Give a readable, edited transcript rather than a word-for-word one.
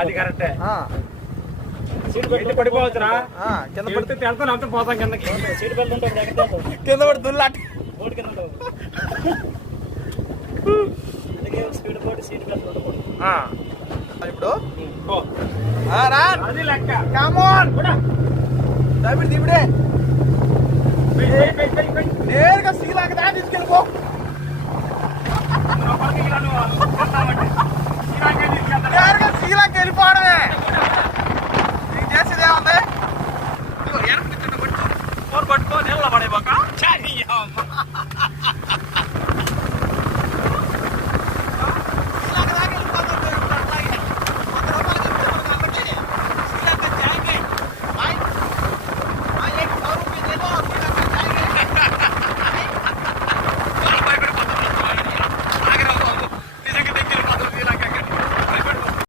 అది కరెక్టే. పడిపోవచ్చురా కింద పడితే వెళ్తాను అంతా పోతాం కిందకి. సీట్ బెల్ట్ ఉంటే కింద పడి దుల్లాట బోర్డు కింద స్పీడ్ బోర్డు సీట్ బెల్ట్ ఉండకూడదు. ఇప్పుడు అది లెక్క. కామోన్ దాబిడి దిబిడే నేరుగా సీలాక దాన్ని తీసుకెళ్ళిపో. తీసుకెళ్ళి